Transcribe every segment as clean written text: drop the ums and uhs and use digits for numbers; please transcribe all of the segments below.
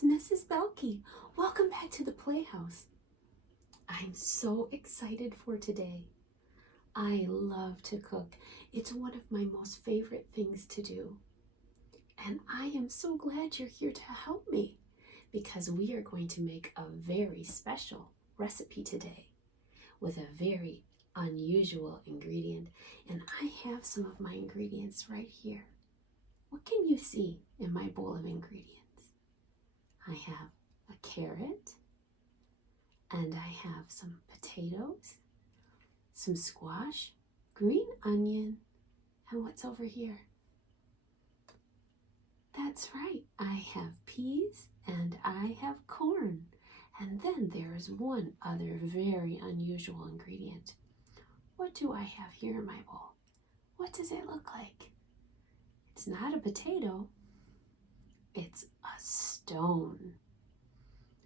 it's Mrs. Belky. Welcome back to the Playhouse. I'm so excited for today. I love to cook. It's one of my most favorite things to do. And I am so glad you're here to help me because we are going to make a very special recipe today with a very unusual ingredient. And I have some of my ingredients right here. What can you see in my bowl of ingredients? I have a carrot, and I have some potatoes, some squash, green onion, and what's over here? That's right, I have peas and I have corn. And then there is one other very unusual ingredient. What do I have here in my bowl? What does it look like? It's not a potato. It's a stone.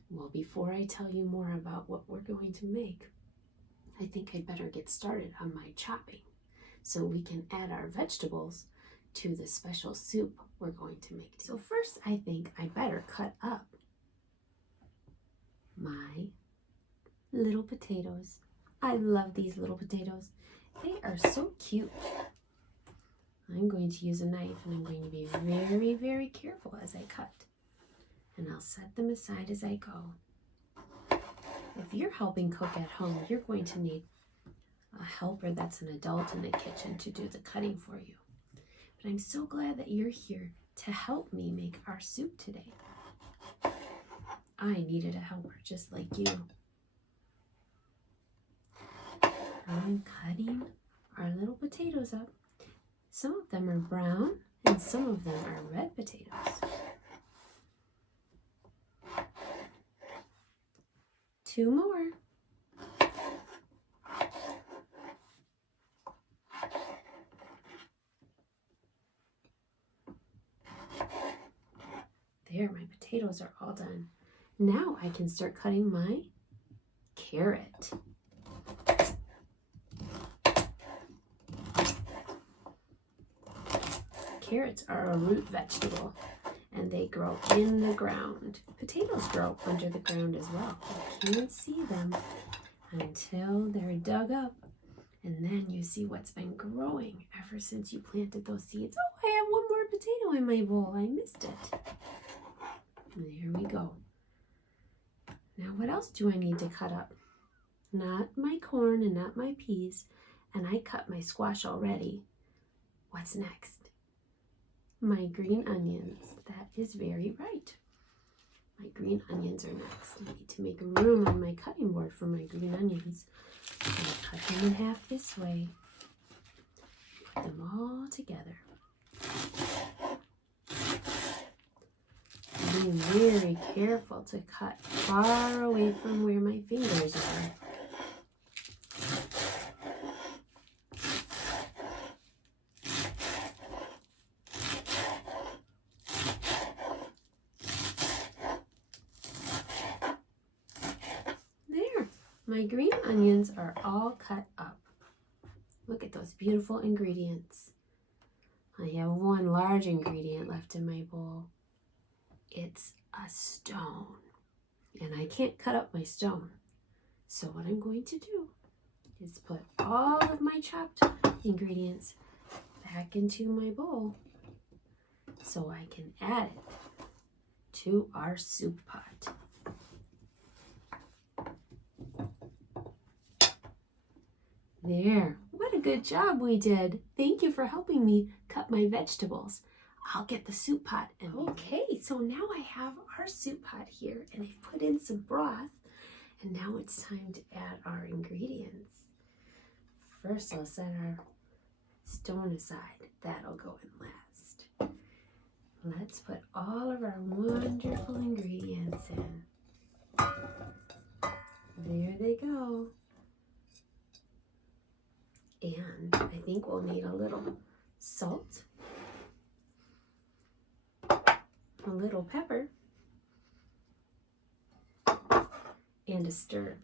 Well, before I tell you more about what we're going to make, I think I'd better get started on my chopping so we can add our vegetables to the special soup we're going to make. So first, I think I better cut up my little potatoes. I love these little potatoes. They are so cute. I'm going to use a knife and I'm going to be very, very careful as I cut. And I'll set them aside as I go. If you're helping cook at home, you're going to need a helper that's an adult in the kitchen to do the cutting for you. But I'm so glad that you're here to help me make our soup today. I needed a helper just like you. I'm cutting our little potatoes up. Some of them are brown and some of them are red potatoes. Two more. There, my potatoes are all done. Now I can start cutting my carrot. Carrots are a root vegetable and they grow in the ground. Potatoes grow under the ground as well. You can't see them until they're dug up, and then you see what's been growing ever since you planted those seeds. Oh, I have one more potato in my bowl. I missed it. There we go. Now what else do I need to cut up? Not my corn and not my peas, and I cut my squash already. What's next? My green onions. That is very right. My green onions are next. I need to make room on my cutting board for my green onions. I'm going to cut them in half this way. Put them all together. Be very careful to cut far away from where my fingers are. There, my green onions are all cut up. Look at those beautiful ingredients. I have one large ingredient left in my bowl. It's a stone, and I can't cut up my stone. So what I'm going to do is put all of my chopped ingredients back into my bowl so I can add it to our soup pot. There, what a good job we did. Thank you for helping me cut my vegetables. I'll get the soup pot. And okay, so now I have our soup pot here and I've put in some broth, and now it's time to add our ingredients. First, I'll set our stone aside. That'll go in last. Let's put all of our wonderful ingredients in. There they go. And I think we'll need a little salt, a little pepper, and a stir.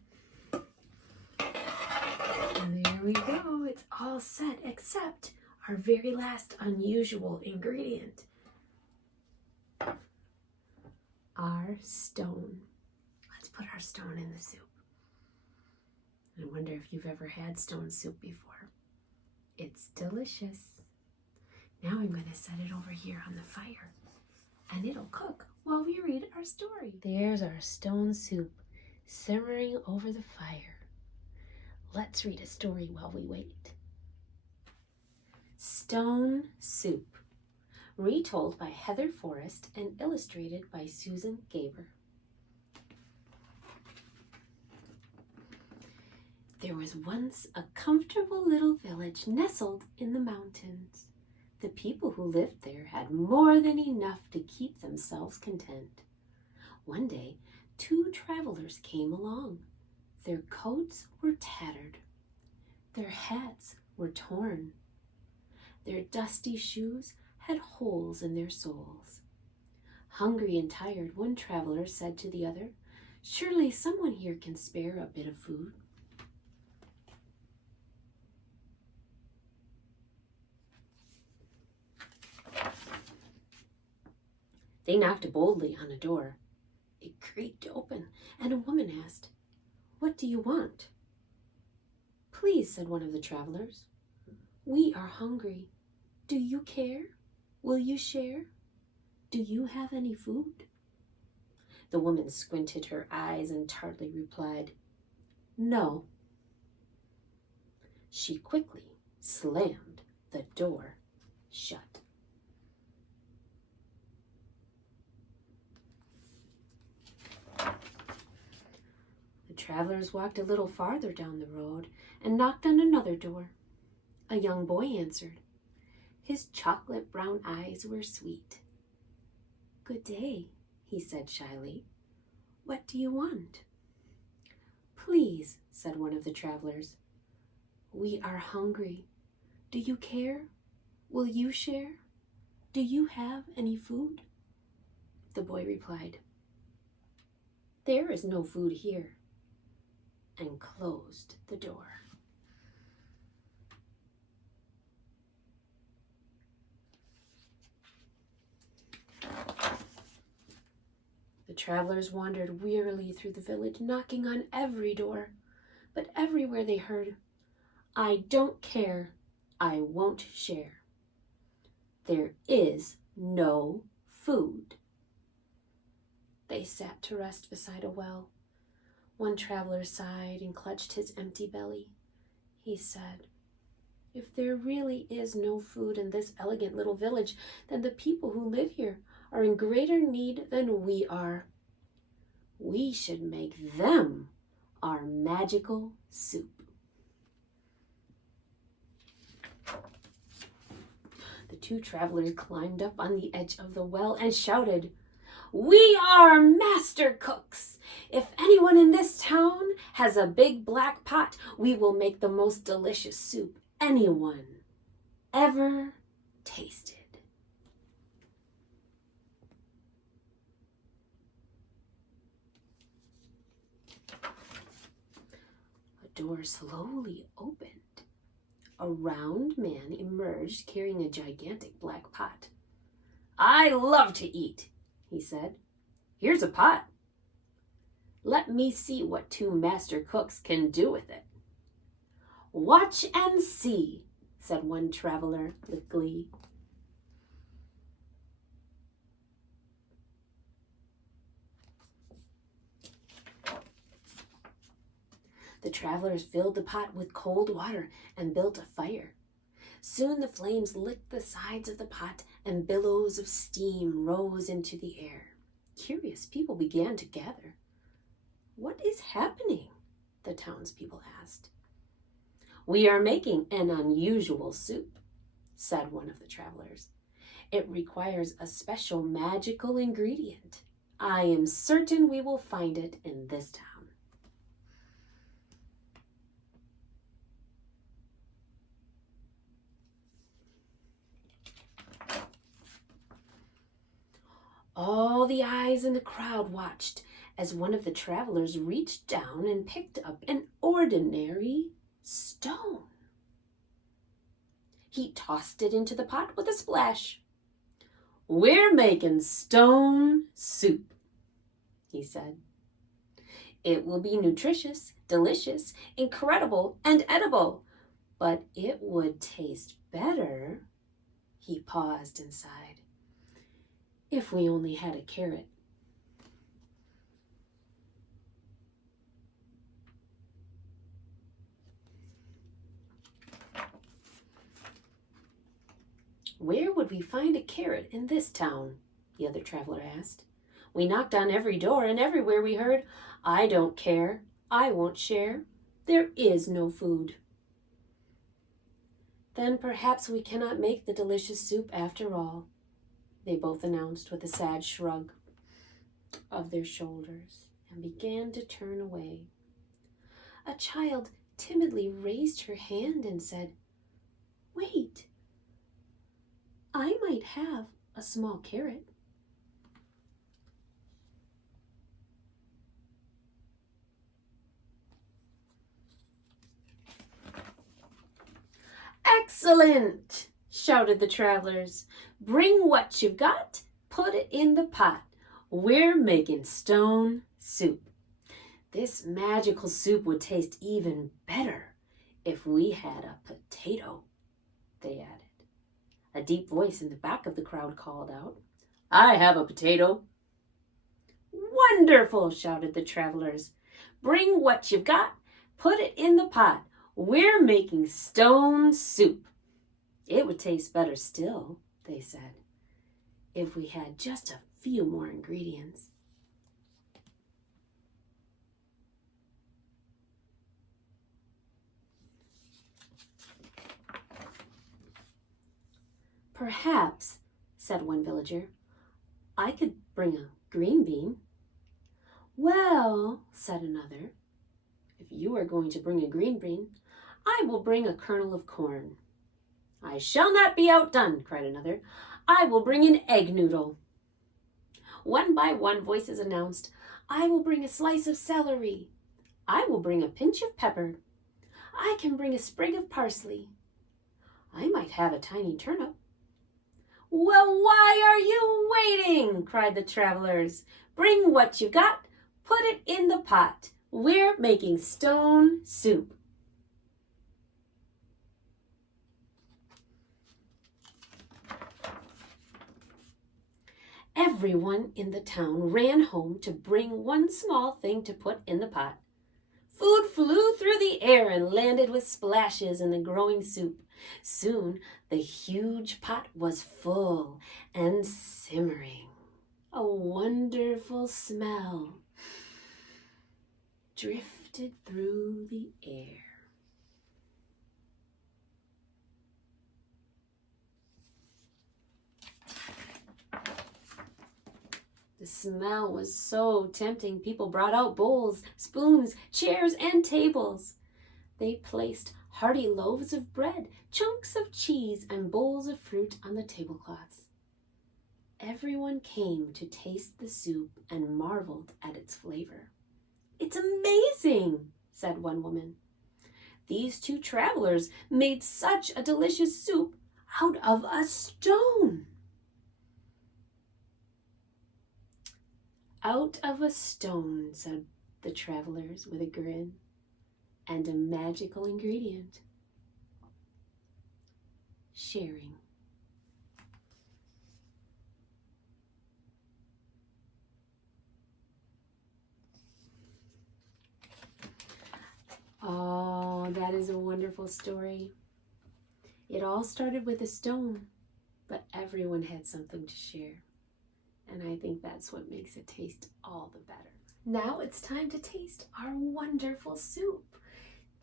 And there we go. It's all set except our very last unusual ingredient. our stone. Let's put our stone in the soup. I wonder if you've ever had stone soup before. It's delicious. Now I'm going to set it over here on the fire, and it'll cook while we read our story. There's our stone soup simmering over the fire. Let's read a story while we wait. Stone Soup, retold by Heather Forrest and illustrated by Susan Gaber. There was once a comfortable little village nestled in the mountains. The people who lived there had more than enough to keep themselves content. One day, 2 travelers came along. Their coats were tattered. Their hats were torn. Their dusty shoes had holes in their soles. Hungry and tired, one traveler said to the other, "Surely someone here can spare a bit of food." They knocked boldly on a door. It creaked open, and a woman asked, "What do you want?" "Please," said one of the travelers, "we are hungry. Do you care? Will you share? Do you have any food?" The woman squinted her eyes and tartly replied, "No." She quickly slammed the door shut. The travelers walked a little farther down the road and knocked on another door. A young boy answered. His chocolate brown eyes were sweet. "Good day," he said shyly. "What do you want?" "Please," said one of the travelers, "we are hungry. Do you care? Will you share? Do you have any food?" The boy replied, "There is no food here," and closed the door. The travelers wandered wearily through the village, knocking on every door, but everywhere they heard, "I don't care, I won't share. There is no food." They sat to rest beside a well. One traveler sighed and clutched his empty belly. He said, "If there really is no food in this elegant little village, then the people who live here are in greater need than we are. We should make them our magical soup." The 2 travelers climbed up on the edge of the well and shouted, "We are master cooks! If anyone in this town has a big black pot, we will make the most delicious soup anyone ever tasted." A door slowly opened. A round man emerged carrying a gigantic black pot. "I love to eat," he said. "Here's a pot. Let me see what 2 master cooks can do with it." "Watch and see," said one traveler with glee. The travelers filled the pot with cold water and built a fire. Soon the flames licked the sides of the pot and billows of steam rose into the air. Curious people began to gather. "What is happening?" the townspeople asked. "We are making an unusual soup," said one of the travelers. "It requires a special magical ingredient. I am certain we will find it in this town." All the eyes in the crowd watched as one of the travelers reached down and picked up an ordinary stone. He tossed it into the pot with a splash. "We're making stone soup," he said. It will be nutritious, delicious, incredible, and edible. But it would taste better, he paused and sighed, if we only had a carrot. Where would we find a carrot in this town? The other traveler asked. We knocked on every door, and everywhere we heard, I don't care, I won't share. There is no food. Then perhaps we cannot make the delicious soup after all, they both announced with a sad shrug of their shoulders, and began to turn away. A child timidly raised her hand and said, Wait, I might have a small carrot. Excellent, shouted the travelers. Bring what you've got, put it in the pot. We're making stone soup. This magical soup would taste even better if we had a potato, they added. A deep voice in the back of the crowd called out, I have a potato. Wonderful, shouted the travelers. Bring what you've got, put it in the pot. We're making stone soup. It would taste better still, they said, if we had just a few more ingredients. Perhaps, said one villager, I could bring a green bean. Well, said another, if you are going to bring a green bean, I will bring a kernel of corn. I shall not be outdone, cried another. I will bring an egg noodle. One by one voices announced, I will bring a slice of celery. I will bring a pinch of pepper. I can bring a sprig of parsley. I might have a tiny turnip. Well, why are you waiting? Cried the travelers. Bring what you've got, put it in the pot. We're making stone soup. Everyone in the town ran home to bring one small thing to put in the pot. Food flew through the air and landed with splashes in the growing soup. Soon the huge pot was full and simmering. A wonderful smell drifted through the air. The smell was so tempting, people brought out bowls, spoons, chairs, and tables. They placed hearty loaves of bread, chunks of cheese, and bowls of fruit on the tablecloths. Everyone came to taste the soup and marveled at its flavor. It's amazing, said one woman. These two travelers made such a delicious soup out of a stone. Out of a stone, said the travelers with a grin, and a magical ingredient. Sharing. Oh, that is a wonderful story. It all started with a stone, but everyone had something to share. And I think that's what makes it taste all the better. Now it's time to taste our wonderful soup.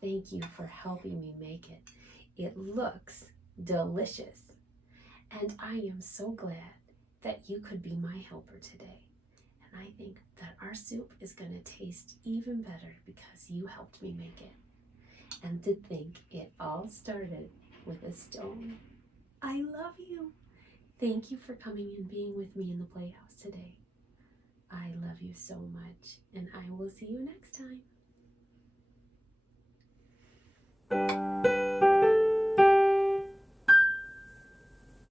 Thank you for helping me make it. It looks delicious. And I am so glad that you could be my helper today. And I think that our soup is going to taste even better because you helped me make it. And to think it all started with a stone. I love you. Thank you for coming and being with me in the playhouse today. I love you so much, and I will see you next time.